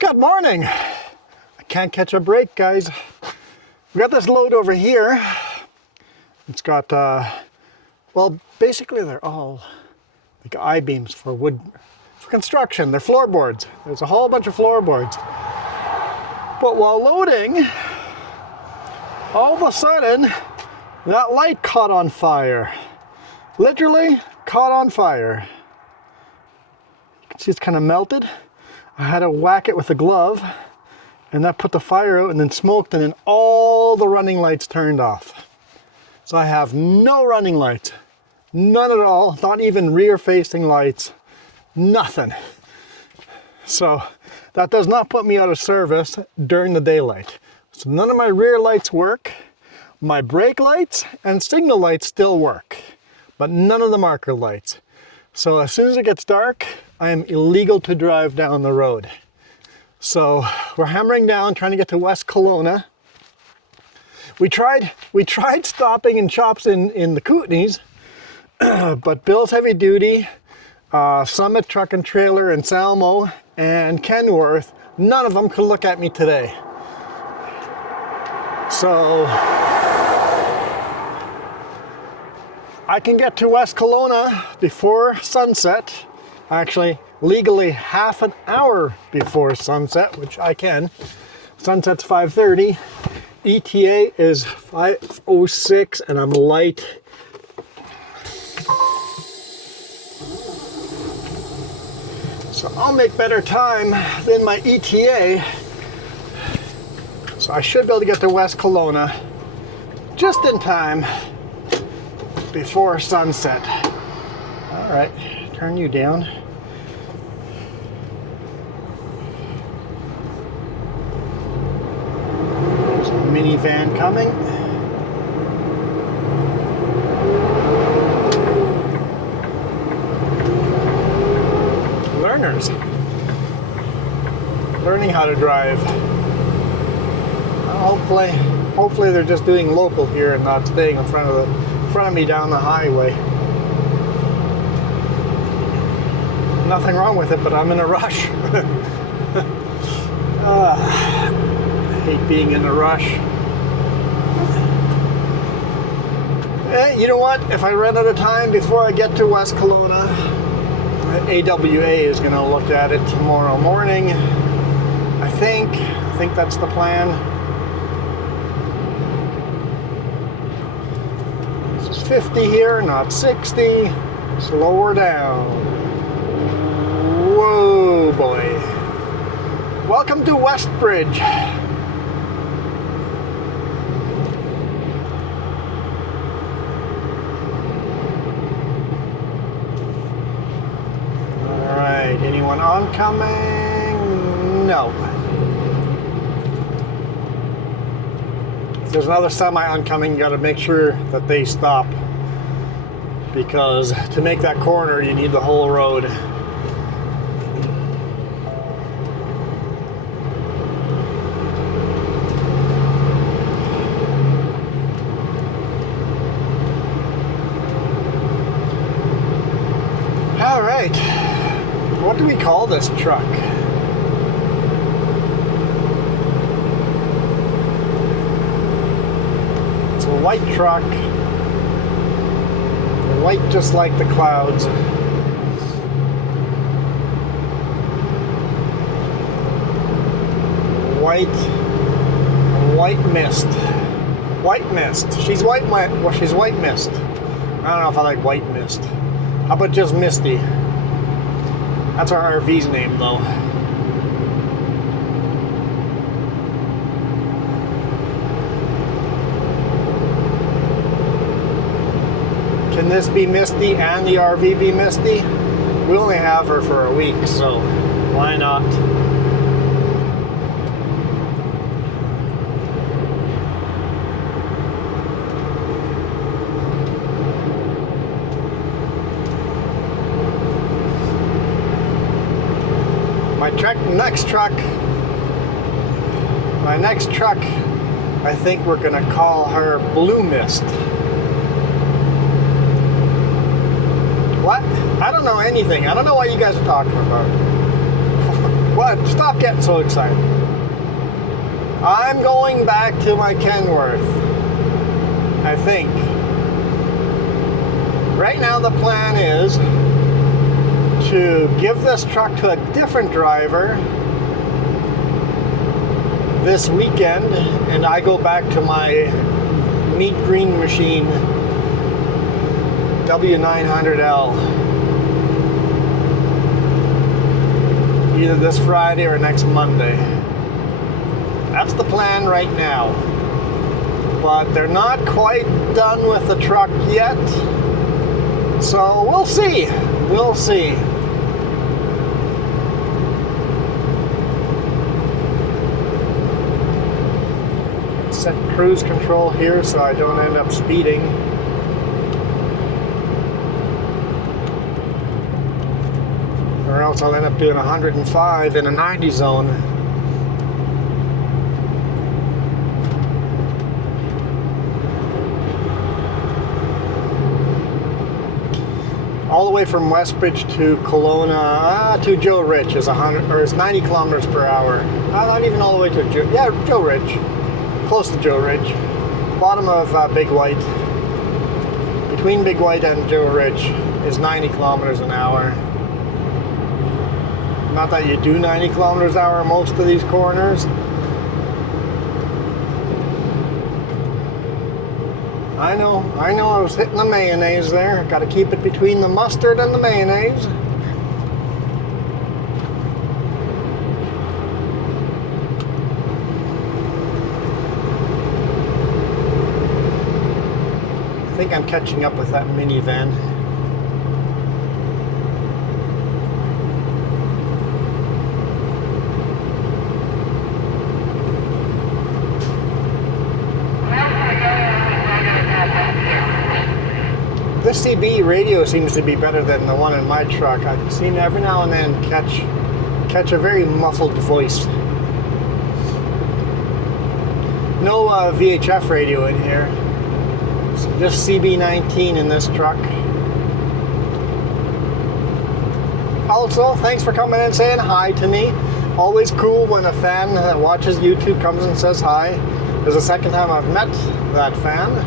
Good morning. I can't catch a break, guys. We got this load over here. It's got, well, basically they're all like I-beams for wood, for construction. They're floorboards. There's a whole bunch of floorboards. But while loading, all of a sudden, that light caught on fire. Literally caught on fire. You can see it's kind of melted. I had to whack it with a glove, and that put the fire out and then smoked, and then all the running lights turned off. So I have no running lights. None at all, not even rear-facing lights. Nothing. So that does not put me out of service during the daylight. So none of my rear lights work. My brake lights and signal lights still work, but none of the marker lights. So as soon as it gets dark, I am illegal to drive down the road. So we're hammering down, trying to get to West Kelowna. We tried stopping in shops in the Kootenays, but Bill's Heavy Duty, Summit Truck and Trailer in Salmo, and Kenworth, none of them could look at me today. So I can get to West Kelowna before sunset. Actually, legally half an hour before sunset, which I can. Sunset's 5:30. ETA is 5:06, and I'm light. So I'll make better time than my ETA. So I should be able to get to West Kelowna just in time before sunset. All right, turn you down. There's a minivan coming. Learners. Learning how to drive. Hopefully they're just doing local here and not staying in front of me down the highway. Nothing wrong with it, but I'm in a rush. I hate being in a rush. Hey, you know what? If I run out of time before I get to West Kelowna, AWA is going to look at it tomorrow morning. I think that's the plan. This is 50 here, not 60. Slower down. Whoa, boy. Welcome to Westbridge. Alright, anyone oncoming? No. If there's another semi oncoming, you gotta make sure that they stop. Because to make that corner, you need the whole road. All right, what do we call this truck? It's a white truck. White just like the clouds. White mist. White mist. She's white. Well, she's white mist. I don't know if I like white mist. How about just Misty? That's our RV's name, though. Can this be Misty and the RV be Misty? We only have her for a week, so why not? My next truck, I think we're gonna call her Blue Mist. What? I don't know anything. I don't know what you guys are talking about. What? But stop getting so excited. I'm going back to my Kenworth, I think. Right now the plan is to give this truck to a different driver this weekend, and I go back to my meat green machine W900L either this Friday or next Monday. That's the plan right now, but they're not quite done with the truck yet, so we'll see. We'll see. Set cruise control here so I don't end up speeding. Or else I'll end up doing 105 in a 90 zone. All the way from Westbridge to Kelowna to Joe Rich is 90 kilometers per hour. Not even all the way to Joe Rich. Close to Joe Ridge. Bottom of Big White. Between Big White and Joe Ridge is 90 kilometers an hour. Not that you do 90 kilometers an hour most of these corners. I know, I was hitting the mayonnaise there. Got to keep it between the mustard and the mayonnaise. I think I'm catching up with that minivan. This CB radio seems to be better than the one in my truck. I seem to every now and then catch a very muffled voice. No VHF radio in here. So just CB19 in this truck. Also, thanks for coming and saying hi to me. Always cool when a fan that watches YouTube comes and says hi. This is the second time I've met that fan.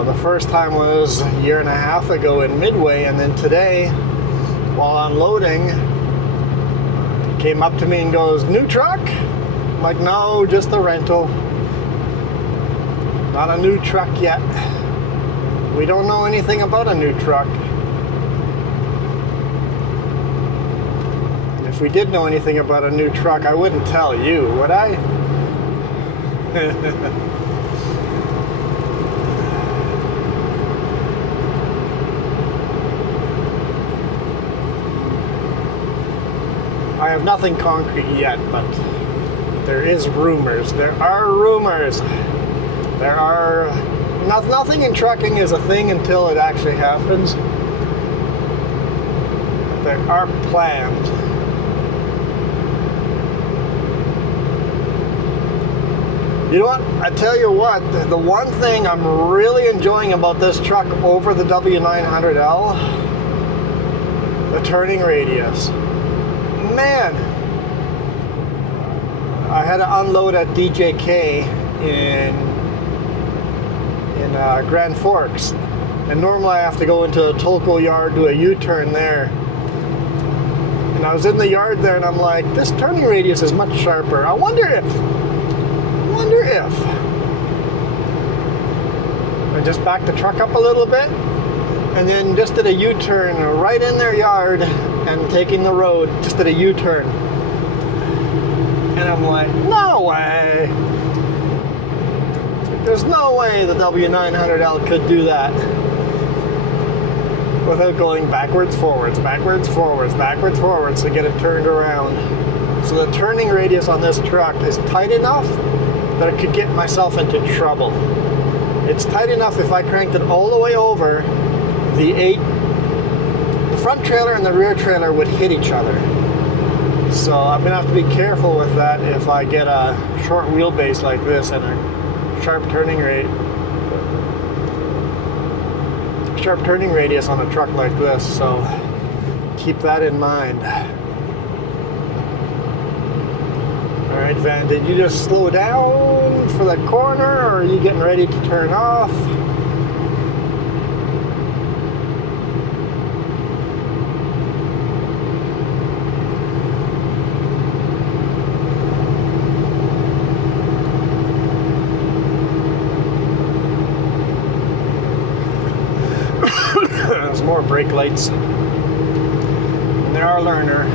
The first time was a year and a half ago in Midway, and then today, while unloading, came up to me and goes, "New truck?" I'm like, "No, just a rental. Not a new truck yet. We don't know anything about a new truck." And if we did know anything about a new truck, I wouldn't tell you, would I? I have nothing concrete yet, but there is rumors. There are rumors. There are... Nothing in trucking is a thing until it actually happens. There are plans. You know what? I tell you what, the one thing I'm really enjoying about this truck over the W900L, the turning radius. Man, I had to unload at DJK in Grand Forks, and normally I have to go into the Tolko yard, do a U-turn there, and I was in the yard there and I'm like, this turning radius is much sharper. I wonder if I just backed the truck up a little bit and then just did a U-turn right in their yard and taking the road, just did a U-turn. And I'm like, no way. There's no way the W900L could do that without going backwards, forwards, backwards, forwards, backwards, forwards to get it turned around. So the turning radius on this truck is tight enough that I could get myself into trouble. It's tight enough if I cranked it all the way over, the front trailer and the rear trailer would hit each other. So I'm gonna have to be careful with that if I get a short wheelbase like this and a sharp turning radius on a truck like this. So keep that in mind. van, did you just slow down for that corner, or are you getting ready to turn off? There's more brake lights. And there are learner.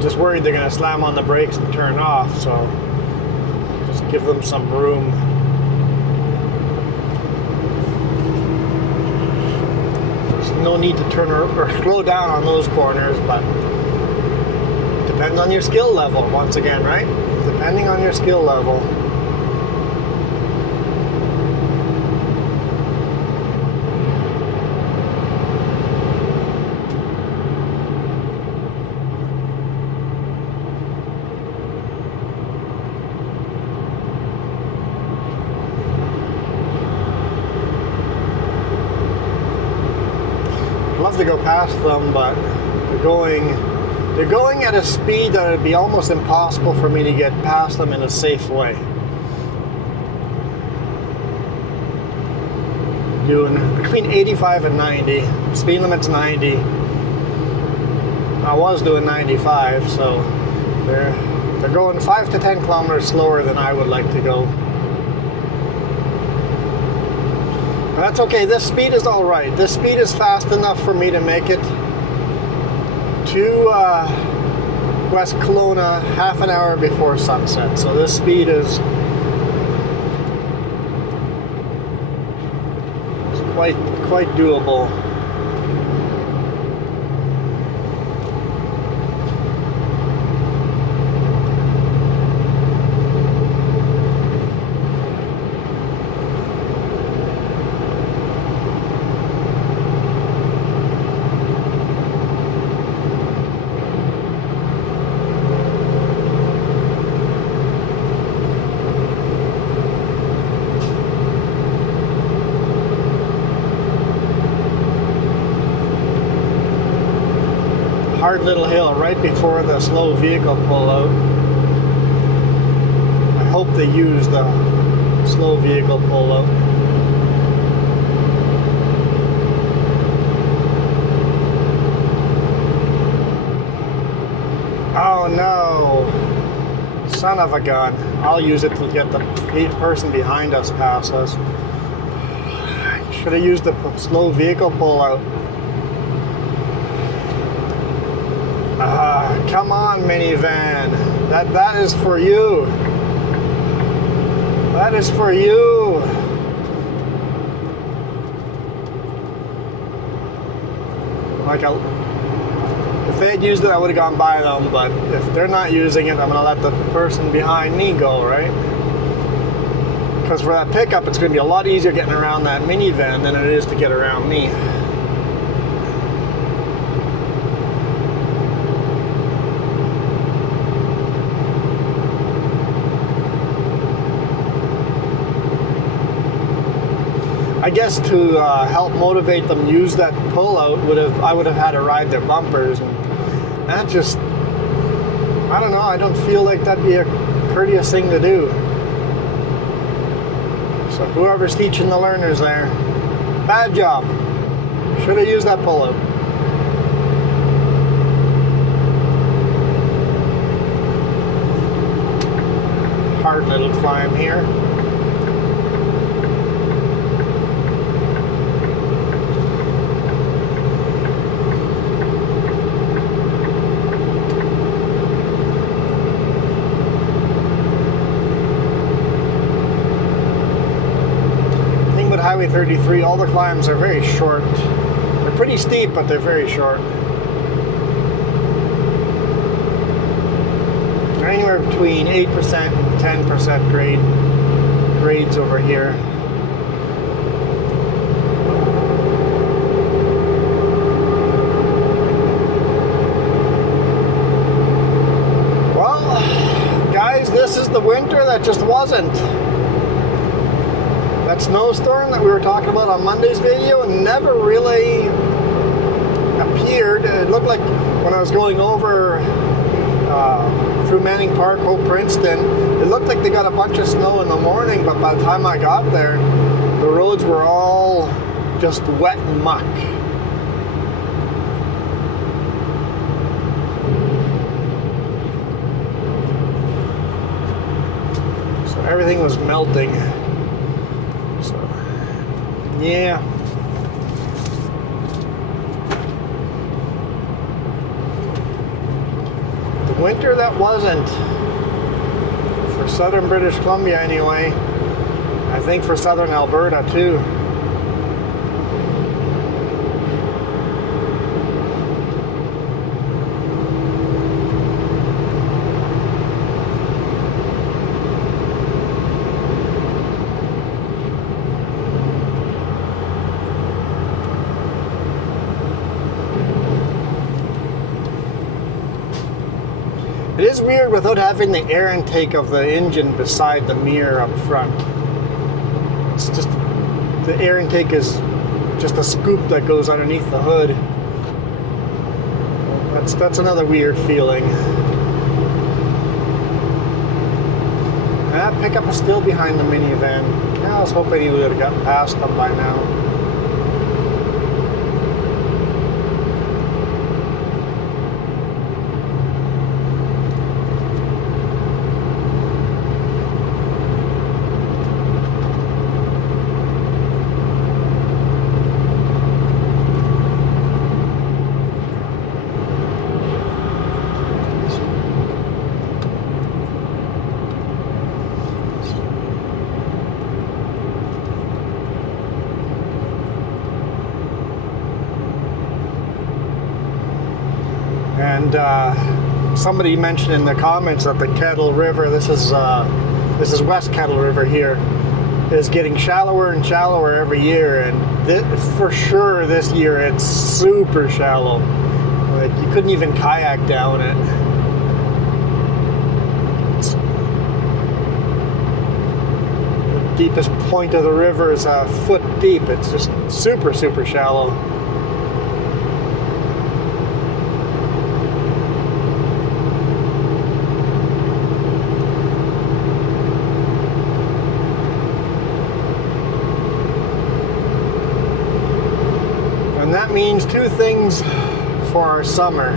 Just worried they're going to slam on the brakes and turn off, so just give them some room. There's no need to turn or slow down on those corners, but depends on your skill level, once again, right? Depending on your skill level. I'd love to go past them, but they're going at a speed that would be almost impossible for me to get past them in a safe way. Doing between 85 and 90. Speed limit's 90. I was doing 95, so they're going 5 to 10 kilometers slower than I would like to go. But that's okay. This speed is all right. This speed is fast enough for me to make it to West Kelowna half an hour before sunset. So this speed is quite doable. Hard little hill right before the slow vehicle pullout. I hope they use the slow vehicle pullout. Oh no! Son of a gun. I'll use it to get the person behind us past us. Should have used the slow vehicle pullout. Come on, minivan. That is for you. That is for you. If they had used it, I would have gone by them, but if they're not using it, I'm gonna let the person behind me go, right? Because for that pickup, it's gonna be a lot easier getting around that minivan than it is to get around me. I guess to help motivate them use that pullout, I would have had to ride their bumpers, and that just, I don't know, I don't feel like that'd be a courteous thing to do. So whoever's teaching the learners there, bad job. Should have used that pullout. Hard little climb here. Highway 33, all the climbs are very short. They're pretty steep, but they're very short. They're anywhere between 8% and 10% grades over here. Well, guys, this is the winter that just wasn't. That snowstorm that we were talking about on Monday's video never really appeared. It looked like when I was going over through Manning Park, Hope Princeton, it looked like they got a bunch of snow in the morning, but by the time I got there, the roads were all just wet and muck. So everything was melting. So, yeah. The winter that wasn't, for southern British Columbia anyway, I think for southern Alberta too. It is weird without having the air intake of the engine beside the mirror up front. It's just, the air intake is just a scoop that goes underneath the hood. That's another weird feeling. That pickup is still behind the minivan. Yeah, I was hoping he would have gotten past them by now. And somebody mentioned in the comments that the Kettle River, this is West Kettle River here, is getting shallower and shallower every year, and for sure this year it's super shallow. Like, you couldn't even kayak down it. The deepest point of the river is a foot deep. It's just super, super shallow. And that means two things for our summer.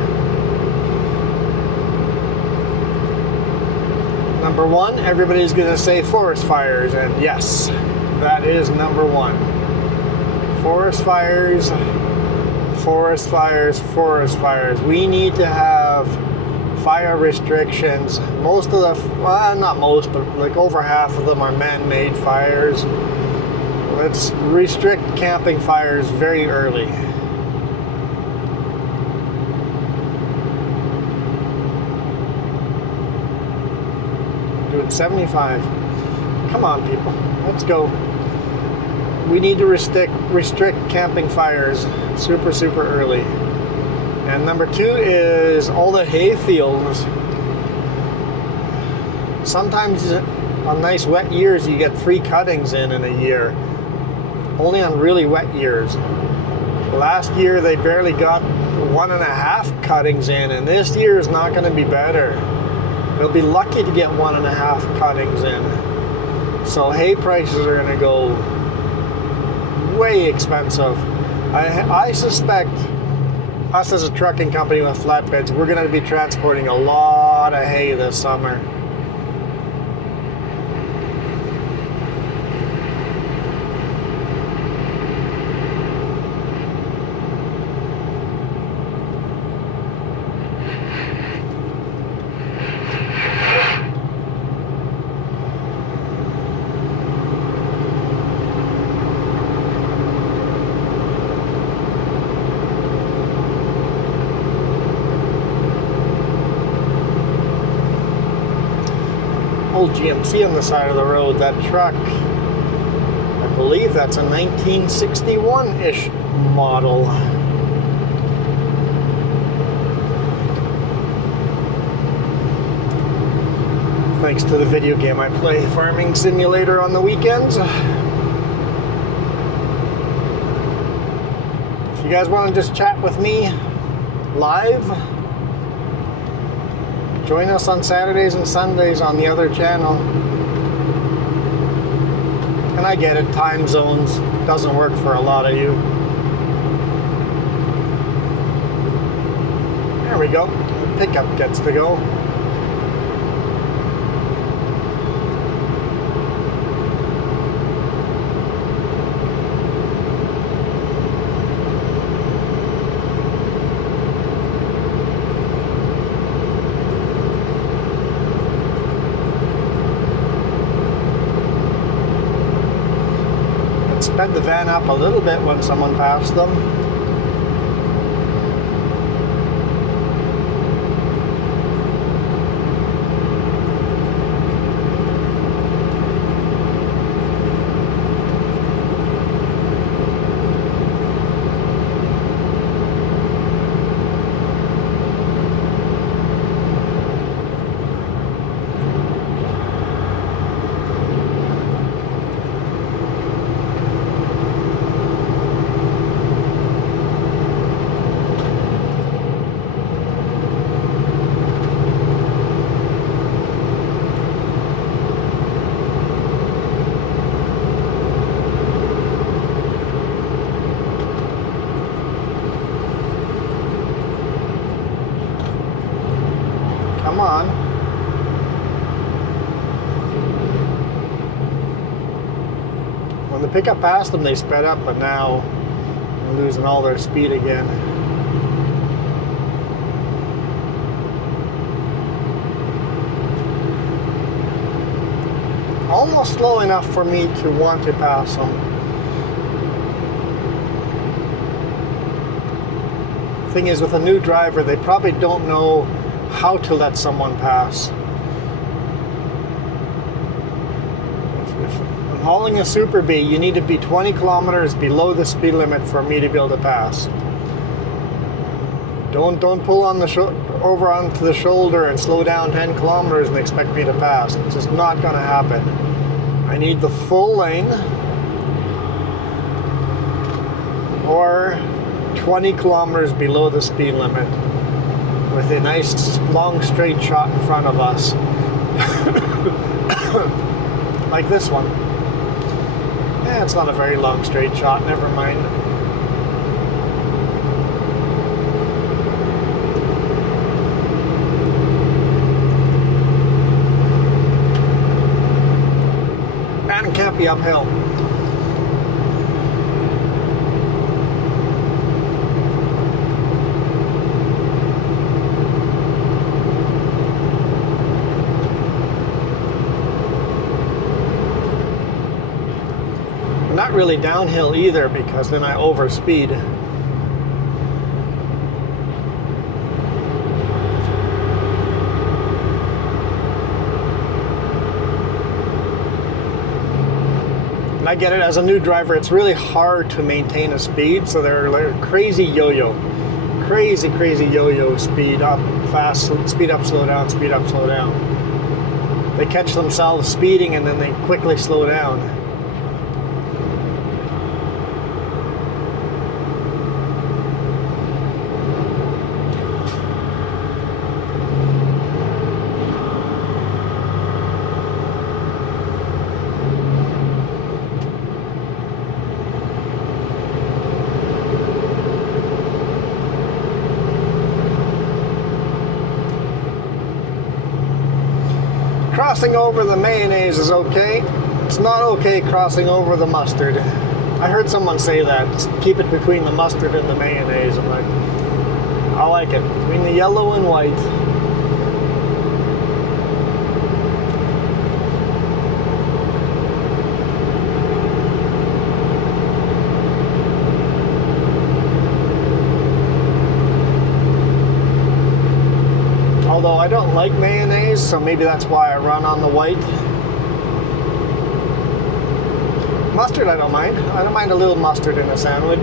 Number one, everybody's going to say forest fires, and yes, that is number one. Forest fires, forest fires, forest fires. We need to have fire restrictions. Most of the, well, not most, but like over half of them are man-made fires. Let's restrict camping fires very early. Doing 75. Come on, people. Let's go. We need to restrict camping fires super, super early. And number two is all the hay fields. Sometimes on nice wet years you get 3 cuttings in a year. Only on really wet years. Last year they barely got 1.5 cuttings in, and this year is not going to be better. They'll be lucky to get 1.5 cuttings in. So hay prices are going to go way expensive. I suspect us as a trucking company with flatbeds, we're going to be transporting a lot of hay this summer. Old GMC on the side of the road. That truck, I believe that's a 1961-ish model. Thanks to the video game I play, Farming Simulator, on the weekends. you guys want to just chat with me live, join us on Saturdays and Sundays on the other channel. And I get it, time zones doesn't work for a lot of you. There we go. The pickup gets to go. Sped the van up a little bit when someone passed them. Come on. When the pickup passed them, they sped up, but now they're losing all their speed again. Almost slow enough for me to want to pass them. Thing is, with a new driver, they probably don't know how to let someone pass. If I'm hauling a Super B, you need to be 20 kilometers below the speed limit for me to be able to pass. Don't pull on the over onto the shoulder and slow down 10 kilometers and expect me to pass. It's just not going to happen. I need the full lane or 20 kilometers below the speed limit, with a nice long straight shot in front of us. Like this one. Yeah, it's not a very long straight shot, never mind. And it can't be uphill. Not really downhill either, because then I overspeed. And I get it, as a new driver, it's really hard to maintain a speed, so they're like crazy yo-yo. Crazy yo-yo, speed up, fast, speed up, slow down, speed up, slow down. They catch themselves speeding and then they quickly slow down. Crossing over the mayonnaise is okay. It's not okay crossing over the mustard. I heard someone say that. Just keep it between the mustard and the mayonnaise. I'm like, I like it. Between the yellow and white. Although I don't like mayonnaise, so maybe that's why I run on the white. Mustard I don't mind. I don't mind a little mustard in a sandwich.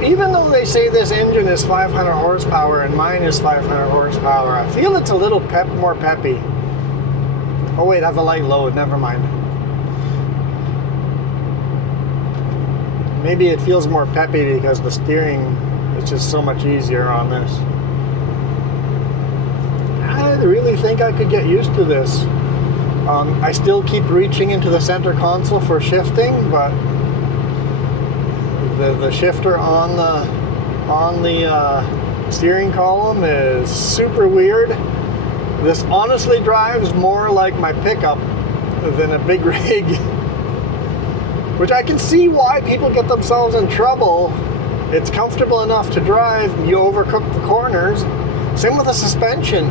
So even though they say this engine is 500 horsepower and mine is 500 horsepower, I feel it's a little more peppy. Oh wait, I have a light load, never mind. Maybe it feels more peppy because the steering is just so much easier on this. I really think I could get used to this. I still keep reaching into the center console for shifting, but the shifter on the steering column is super weird. This honestly drives more like my pickup than a big rig, which I can see why people get themselves in trouble. It's comfortable enough to drive, you overcook the corners. Same with the suspension.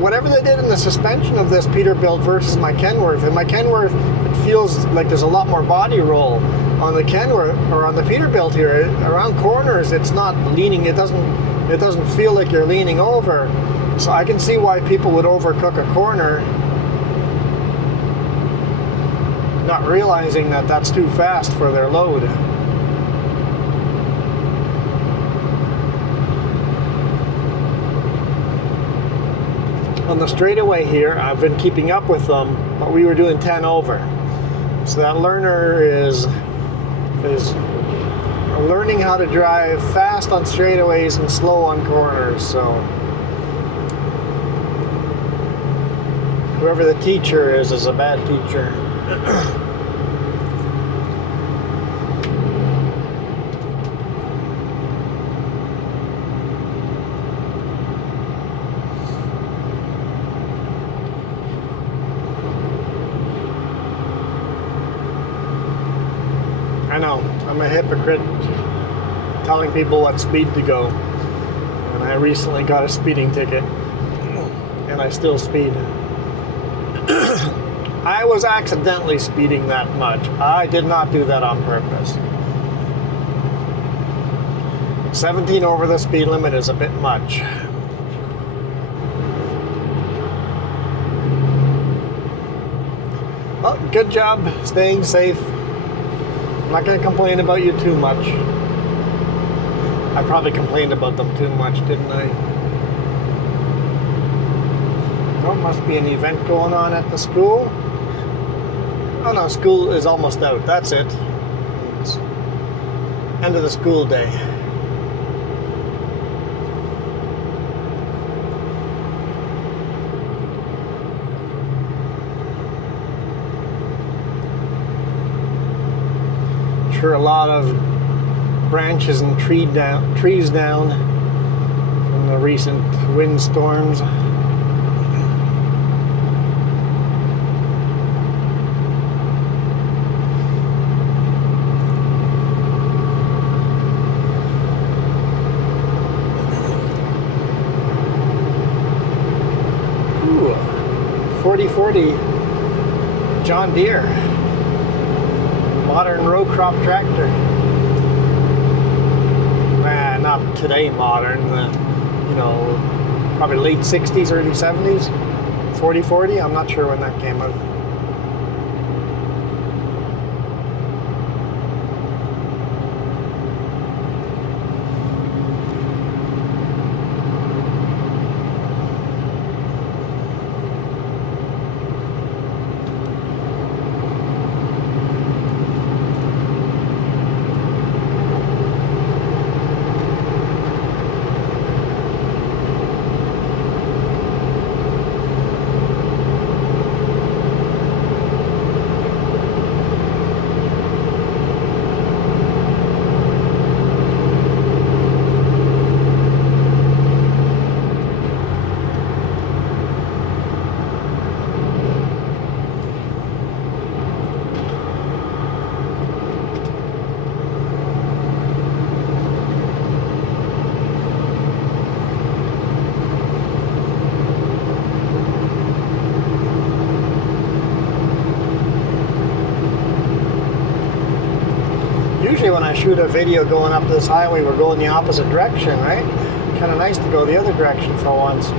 Whatever they did in the suspension of this Peterbilt versus my Kenworth. In my Kenworth, it feels like there's a lot more body roll. On the Kenworth or on the Peterbilt here, around corners, it's not leaning. It doesn't feel like you're leaning over. So I can see why people would overcook a corner, not realizing that that's too fast for their load. On the straightaway here, I've been keeping up with them, but we were doing 10 over. So that learner is learning how to drive fast on straightaways and slow on corners. So whoever the teacher is a bad teacher. I know, I'm a hypocrite telling people what speed to go. And I recently got a speeding ticket. And I still speed. I was accidentally speeding that much. I did not do that on purpose. 17 over the speed limit is a bit much. Well, good job staying safe. I'm not going to complain about you too much. I probably complained about them too much, didn't I? Oh, must be an event going on at the school. Oh no, school is almost out. That's it. It's end of the school day. Sure, a lot of branches and trees down from the recent windstorms. Ooh, 4040 John Deere. Modern row crop tractor. Not today modern, you know, probably late 60s, early 70s. 4040, I'm not sure when that came out. Usually when I shoot a video going up this highway, we're going the opposite direction, right? Kind of nice to go the other direction for once.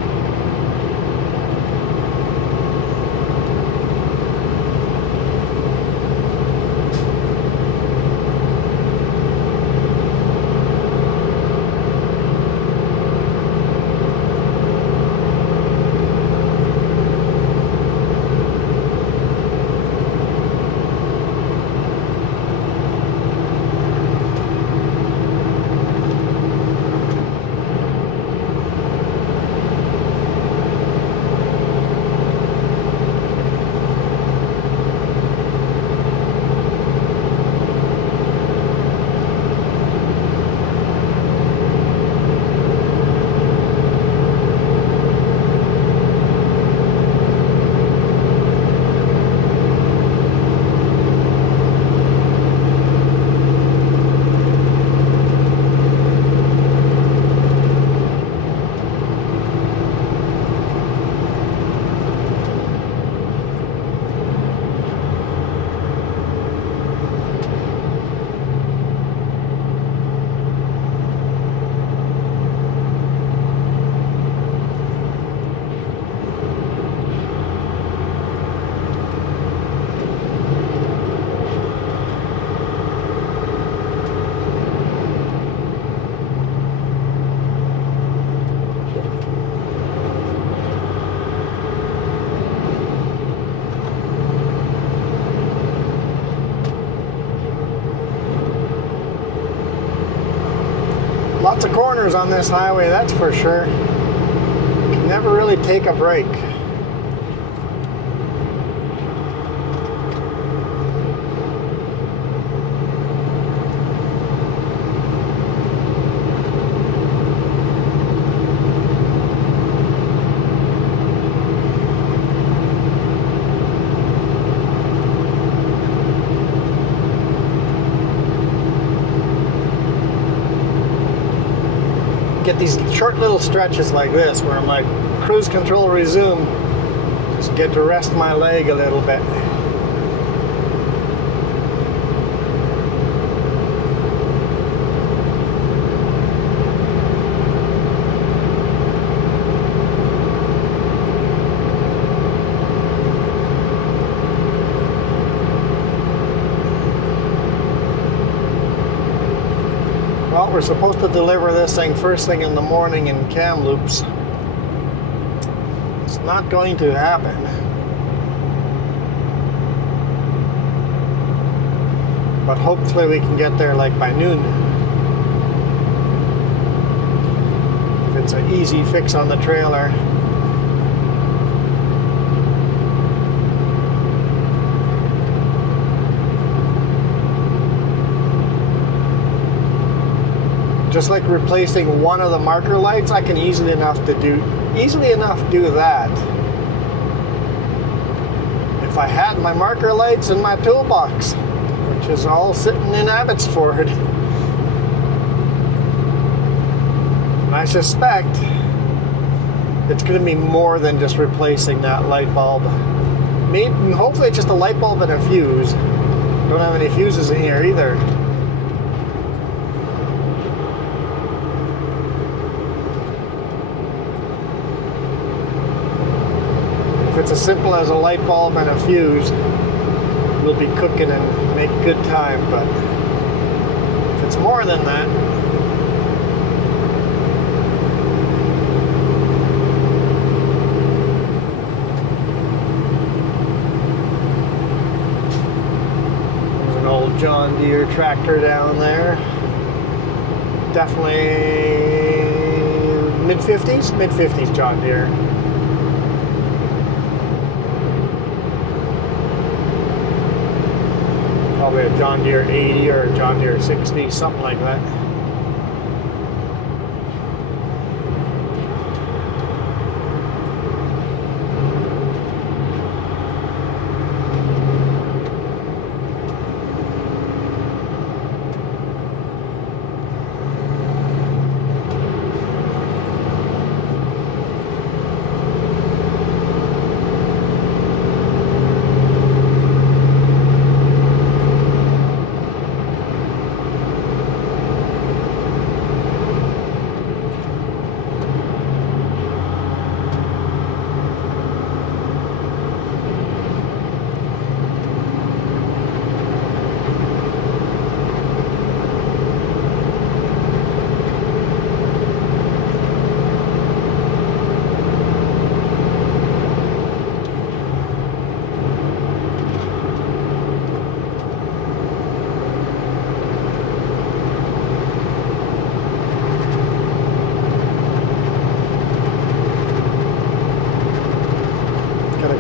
Lots of corners on this highway, that's for sure. Can never really take a break. Get these short little stretches like this where I'm like, cruise control resume, just get to rest my leg a little bit. Well, we're supposed to deliver this thing first thing in the morning in Kamloops. It's not going to happen. But hopefully we can get there like by noon. If it's an easy fix on the trailer. Just like replacing one of the marker lights, I can easily enough do that. If I had my marker lights in my toolbox, which is all sitting in Abbotsford. And I suspect it's going to be more than just replacing that light bulb. Maybe, hopefully it's just a light bulb and a fuse. Don't have any fuses in here either. If it's as simple as a light bulb and a fuse, we'll be cooking and make good time. But if it's more than that, there's an old John Deere tractor down there. Definitely mid-50s John Deere. Probably a John Deere 80 or a John Deere 60, something like that.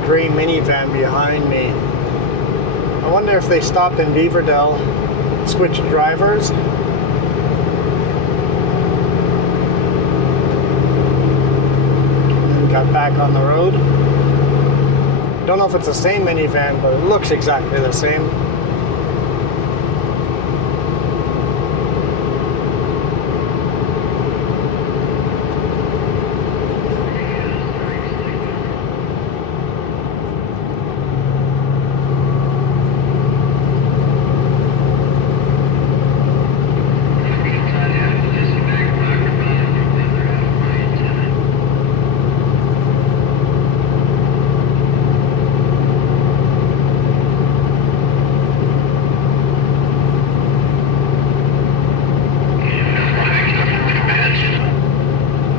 Gray minivan behind me. I wonder if they stopped in Beaverdale, switched drivers. And got back on the road. Don't know if it's the same minivan, but it looks exactly the same.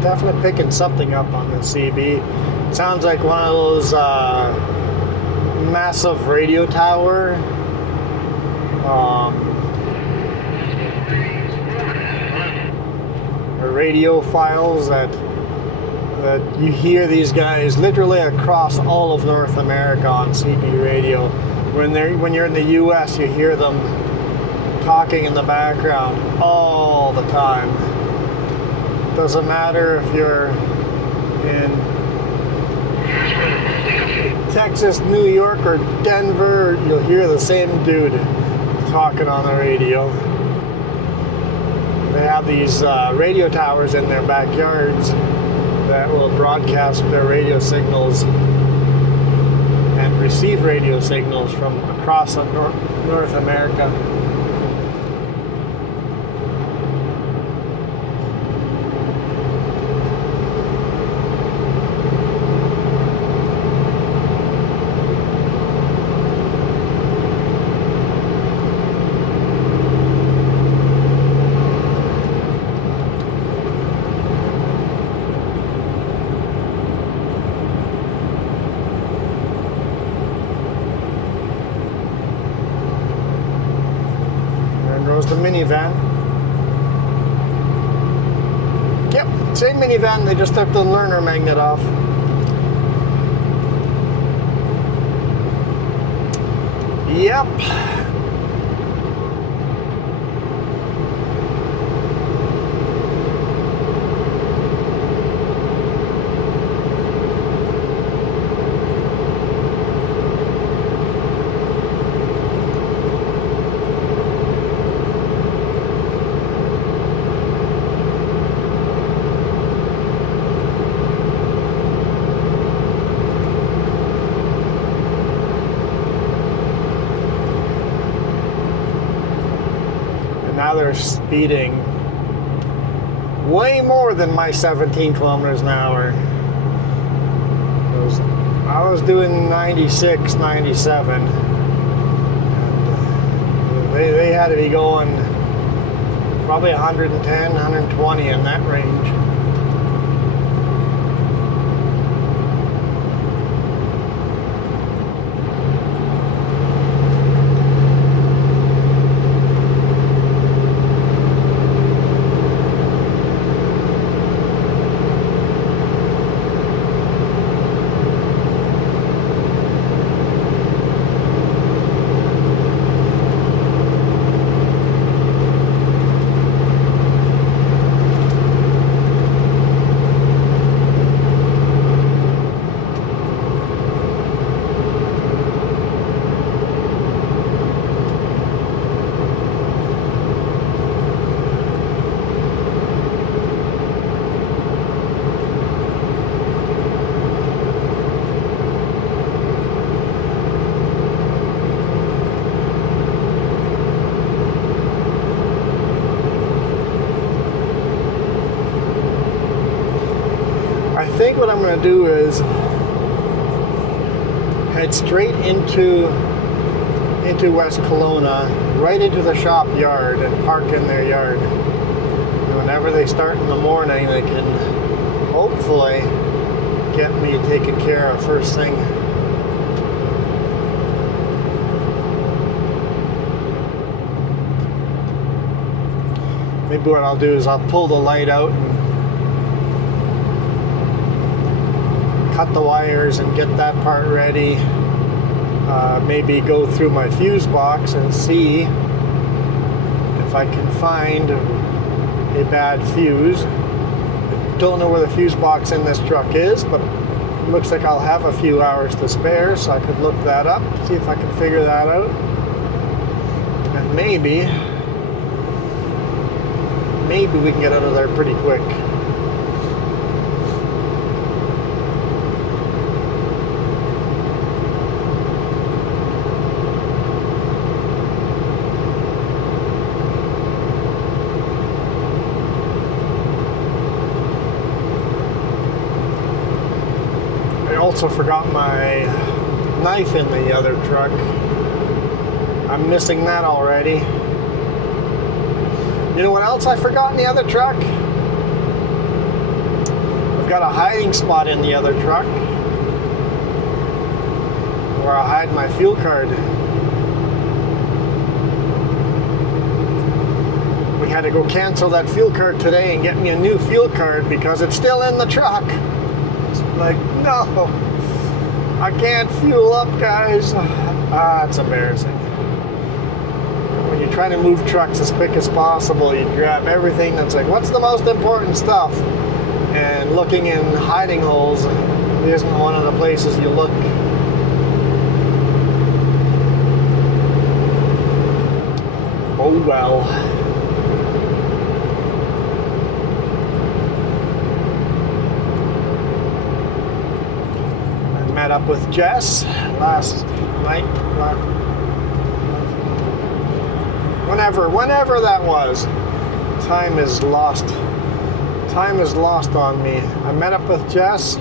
Definitely picking something up on the CB. Sounds like one of those massive radio tower. or radio files that you hear these guys literally across all of North America on CB radio. When you're in the US, you hear them talking in the background all the time. Doesn't matter if you're in Texas, New York, or Denver, you'll hear the same dude talking on the radio. They have these radio towers in their backyards that will broadcast their radio signals and receive radio signals from across North America. The minivan. Yep, same minivan, they just took the learner magnet off. Yep. Now they're speeding way more than my 17 kilometers an hour. I was doing 96, 97. They had to be going probably 110, 120 in that range. I think what I'm going to do is head straight into West Kelowna, right into the shop yard, and park in their yard. And whenever they start in the morning, they can hopefully get me taken care of first thing. Maybe what I'll do is I'll pull the light out and cut the wires and get that part ready. Maybe go through my fuse box and see if I can find a bad fuse. Don't know where the fuse box in this truck is, but it looks like I'll have a few hours to spare, so I could look that up, see if I can figure that out. And maybe we can get out of there pretty quick. I also forgot my knife in the other truck. I'm missing that already. You know what else I forgot in the other truck? I've got a hiding spot in the other truck where I hide my fuel card. We had to go cancel that fuel card today and get me a new fuel card because it's still in the truck. It's like, no, I can't fuel up, guys. It's embarrassing. When you're trying to move trucks as quick as possible, you grab everything that's like, what's the most important stuff? And looking in hiding holes isn't one of the places you look. Oh well. I met up with Jess last night. Whenever that was. Time is lost. Time is lost on me. I met up with Jess.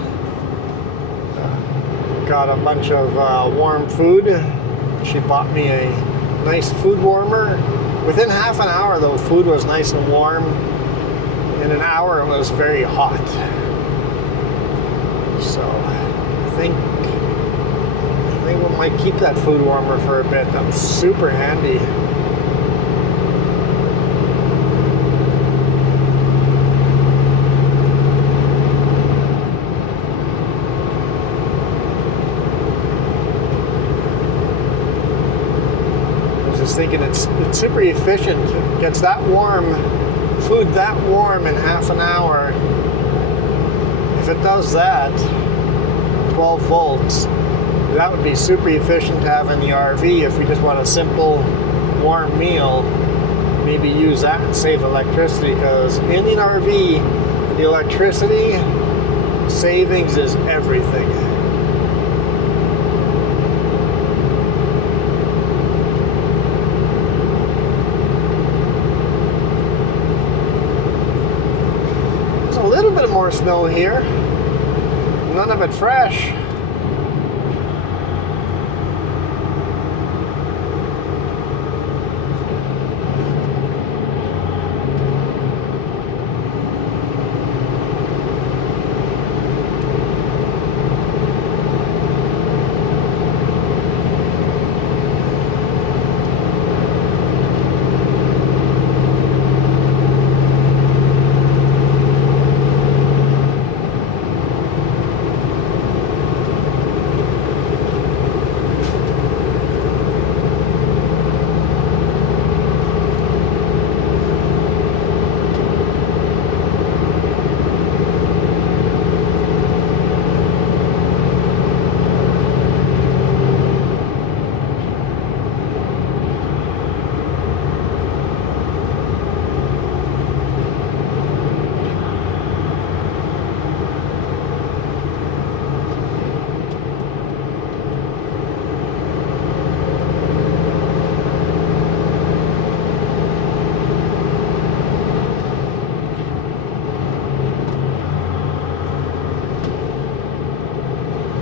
Got a bunch of warm food. She bought me a nice food warmer. Within half an hour, though, food was nice and warm. In an hour, it was very hot. So I think we might keep that food warmer for a bit. That was super handy. Thinking it's super efficient. It gets that warm, food that warm in half an hour. If it does that, 12 volts, that would be super efficient to have in the RV if we just want a simple warm meal. Maybe use that and save electricity, because in the RV, the electricity savings is everything. More snow here, none of it fresh.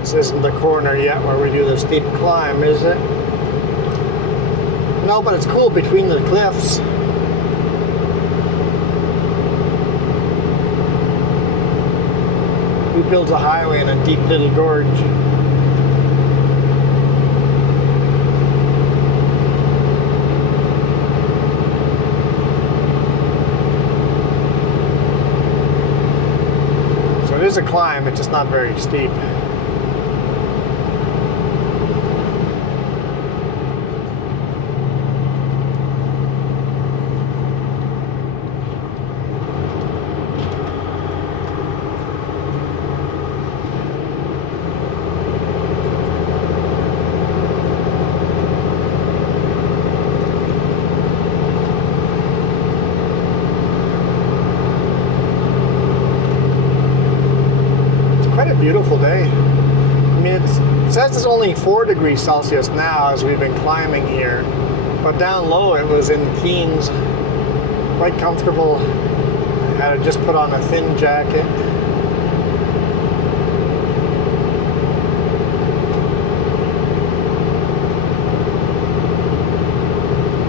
This isn't the corner yet where we do the steep climb, is it? No, but it's cool between the cliffs. Who builds a highway in a deep little gorge? So it is a climb, it's just not very steep. Beautiful day. I mean, it says it's only 4 degrees Celsius now as we've been climbing here, but down low it was in the teens. Quite comfortable. I had to just put on a thin jacket. I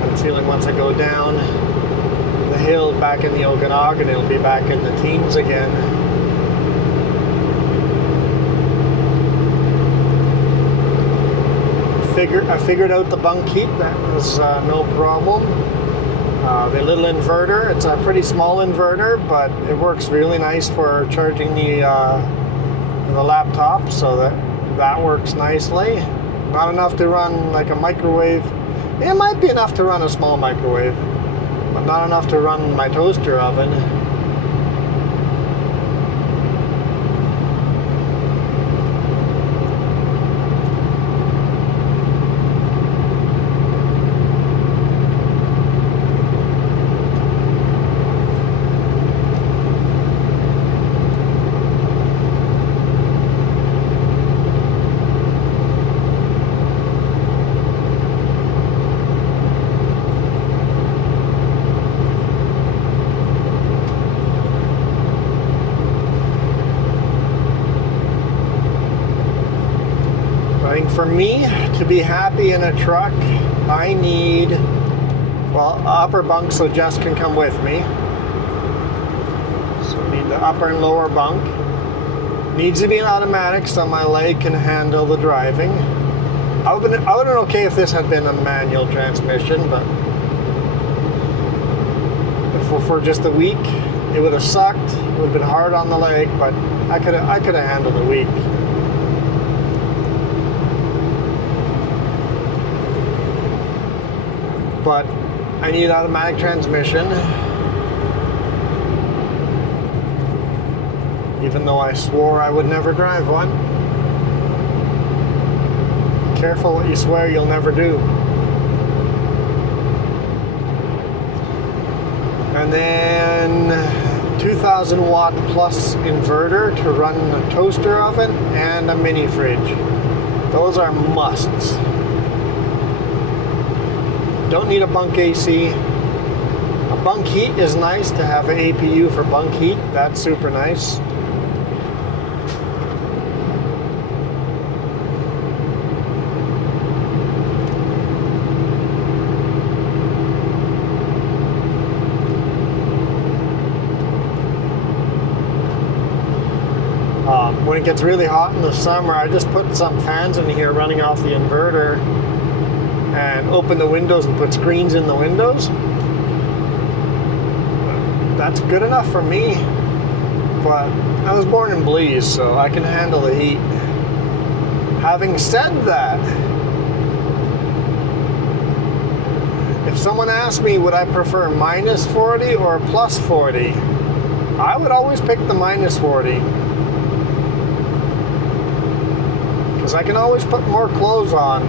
have a feeling once I go down the hill back in the Okanagan, it'll be back in the teens again. I figured out the bunk heat. That was no problem. The little inverter, it's a pretty small inverter, but it works really nice for charging the laptop, so that works nicely. Not enough to run like a microwave. It might be enough to run a small microwave, but not enough to run my toaster oven. For me to be happy in a truck, I need, well, upper bunk so Jess can come with me. So I need the upper and lower bunk. Needs to be an automatic so my leg can handle the driving. I would have been okay if this had been a manual transmission, but for just a week, it would have sucked. It would have been hard on the leg, but I could have handled a week. But I need automatic transmission, even though I swore I would never drive one. Careful what you swear you'll never do. And then 2000 watt plus inverter to run a toaster oven and a mini fridge. Those are musts. Don't need a bunk AC. A bunk heat is nice to have an APU for bunk heat. That's super nice. When it gets really hot in the summer, I just put some fans in here running off the inverter and open the windows and put screens in the windows. That's good enough for me, but I was born in Belize, so I can handle the heat. Having said that, if someone asked me would I prefer minus 40 or plus 40, I would always pick the minus 40. Because I can always put more clothes on.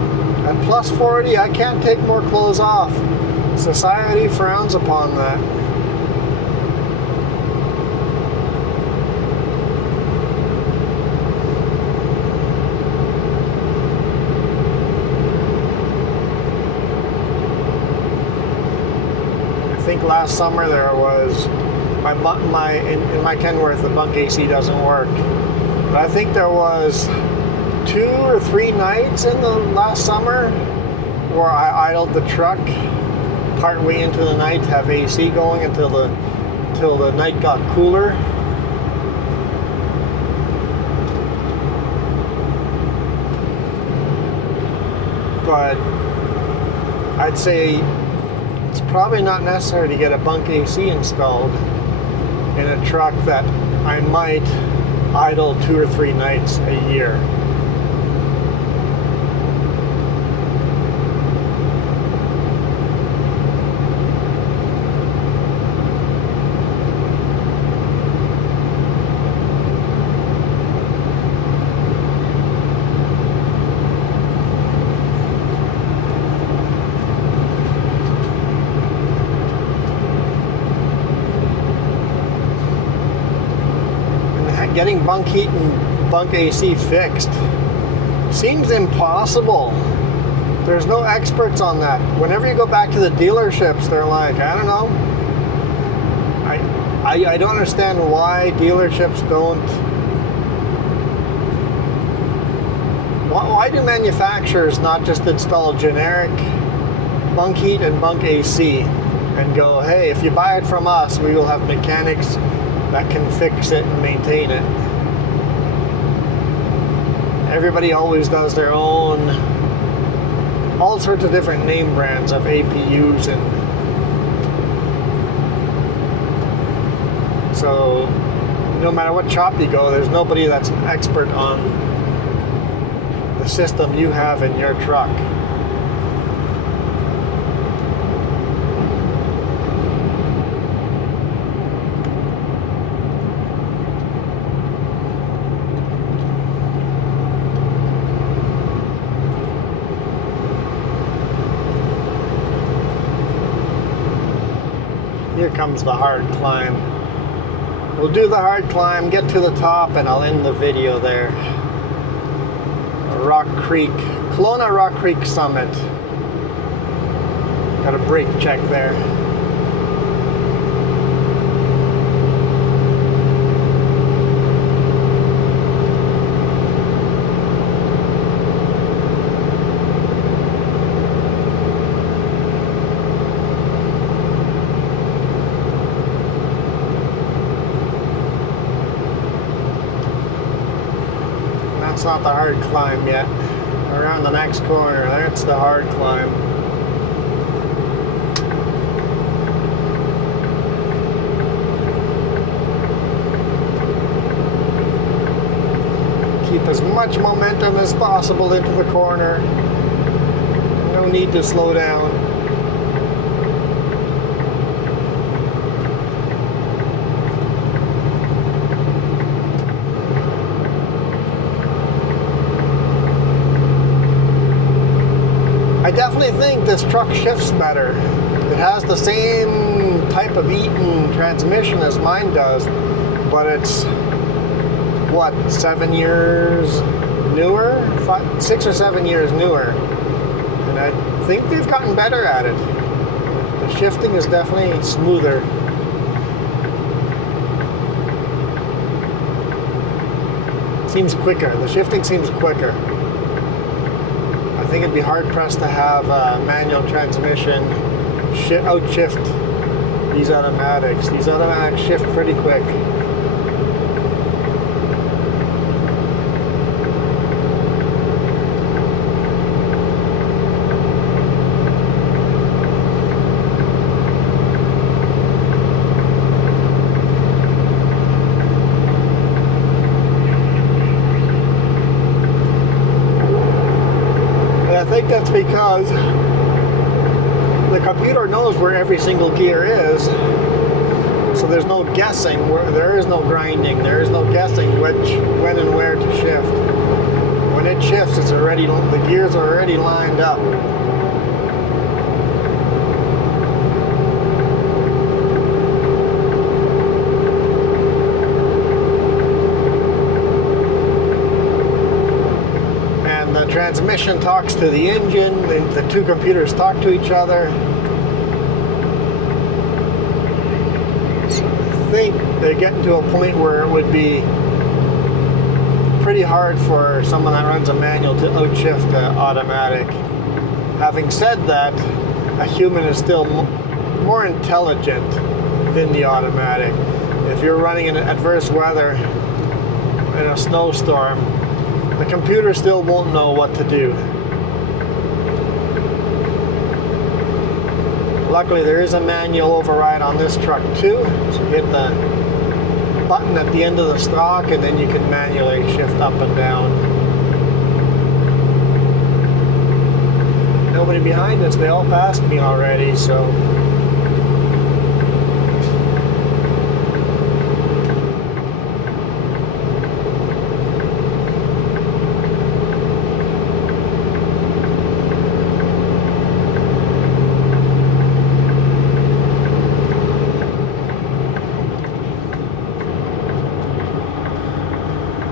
At plus 40, I can't take more clothes off. Society frowns upon that. I think last summer there was, in my Kenworth, the bunk AC doesn't work. But I think there was 2 or 3 nights in the last summer where I idled the truck partway into the night to have AC going until the night got cooler. But I'd say it's probably not necessary to get a bunk AC installed in a truck that I might idle 2 or 3 nights a year. Getting bunk heat and bunk AC fixed seems impossible. There's no experts on that. Whenever you go back to the dealerships, they're like, I don't know. I don't understand why dealerships don't. Why do manufacturers not just install generic bunk heat and bunk AC and go, hey, if you buy it from us, we will have mechanics that can fix it and maintain it. Everybody always does their own, all sorts of different name brands of APUs and So no matter what shop you go, there's nobody that's an expert on the system you have in your truck. Here comes the hard climb. We'll do the hard climb, get to the top, and I'll end the video there. Rock Creek, Kelowna Rock Creek Summit. Got a brake check there. That's not the hard climb yet. Around the next corner, that's the hard climb. Keep as much momentum as possible into the corner. No need to slow down. I definitely think this truck shifts better. It has the same type of Eaton transmission as mine does, but it's, what, 7 years newer? 6 or 7 years newer. And I think they've gotten better at it. The shifting is definitely smoother. Seems quicker. The shifting seems quicker. I think it'd be hard pressed to have a manual transmission outshift these automatics. These automatics shift pretty quick. I think that's because the computer knows where every single gear is, so there's no guessing. There is no grinding. There is no guessing when and where to shift. When it shifts, it's already, the gears are already lined up. Transmission talks to the engine, the two computers talk to each other. So I think they're getting to a point where it would be pretty hard for someone that runs a manual to outshift an automatic. Having said that, a human is still more intelligent than the automatic. If you're running in adverse weather in a snowstorm, the computer still won't know what to do. Luckily, there is a manual override on this truck too. So you hit the button at the end of the stalk and then you can manually shift up and down. Nobody behind us, they all passed me already, so.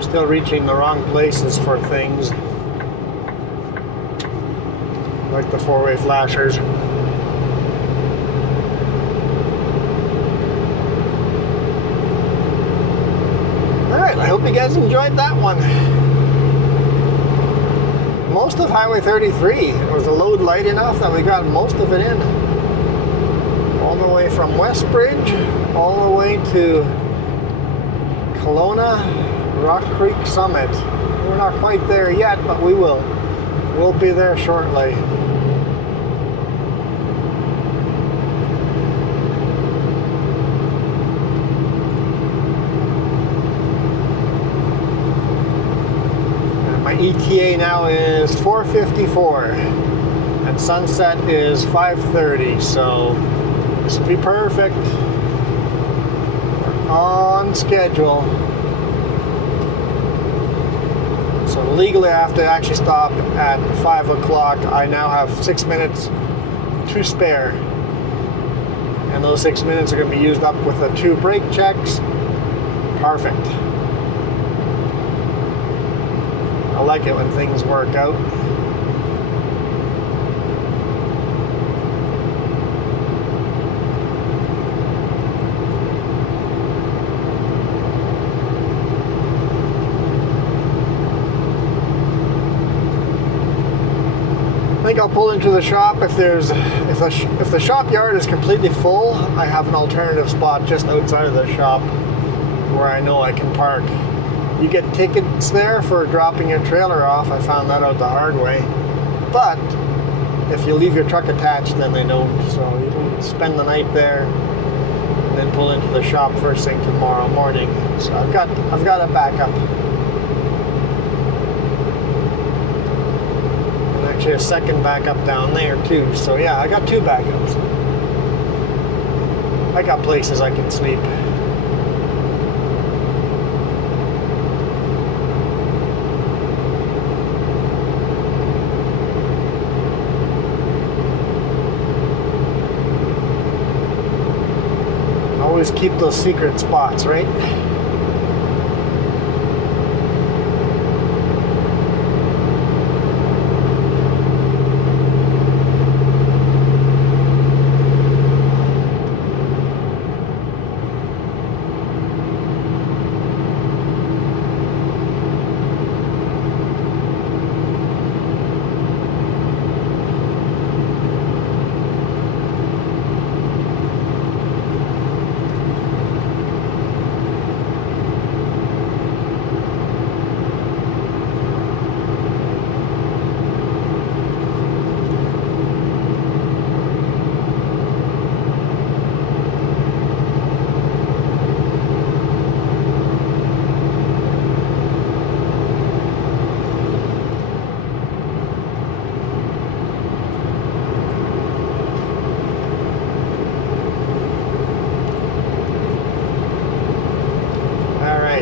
Still reaching the wrong places for things, like the four-way flashers. Alright, I hope you guys enjoyed that one. Most of Highway 33, was the load light enough that we got most of it in. All the way from Westbridge, all the way to Kelowna Rock Creek Summit. We're not quite there yet, but we will. We'll be there shortly. My ETA now is 4:54 and sunset is 5:30, so this will be perfect. We're on schedule. So legally I have to actually stop at 5 o'clock. I now have 6 minutes to spare. And those 6 minutes are going to be used up with the 2 brake checks. Perfect. I like it when things work out. I think I'll pull into the shop if the shop yard is completely full. I have an alternative spot just outside of the shop where I know I can park. You get tickets there for dropping your trailer off. I found that out the hard way. But if you leave your truck attached, then they don't. So you can spend the night there and then pull into the shop first thing tomorrow morning. So I've got a backup. Actually a second backup down there too. So yeah, I got 2 backups. I got places I can sleep. Always keep those secret spots, right?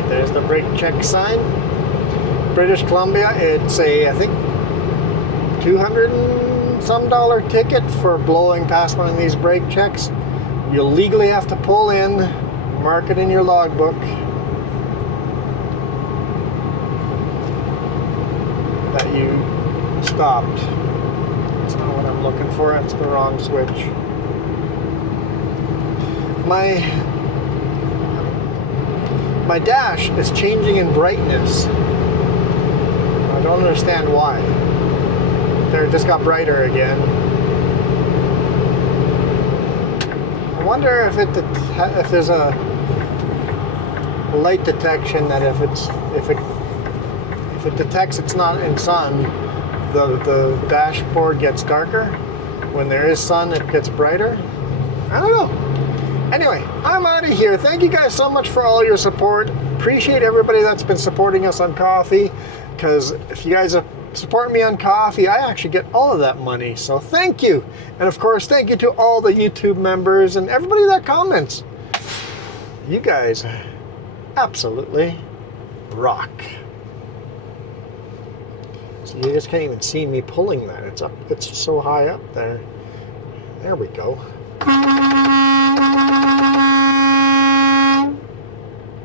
There's the brake check sign. British Columbia, it's a, I think, $200 and some ticket for blowing past one of these brake checks. You'll legally have to pull in, mark it in your logbook that you stopped. That's not what I'm looking for, that's the wrong switch. My dash is changing in brightness. I don't understand why. There, it just got brighter again. I wonder if there's a light detection that if it detects it's not in sun, the dashboard gets darker. When there is sun, it gets brighter. I don't know. Anyway, I'm out of here. Thank you guys so much for all your support. Appreciate everybody that's been supporting us on Ko-fi, because if you guys are supporting me on Ko-fi, I actually get all of that money. So thank you. And of course, thank you to all the YouTube members and everybody that comments. You guys absolutely rock. So you just can't even see me pulling that. It's so high up there. There we go.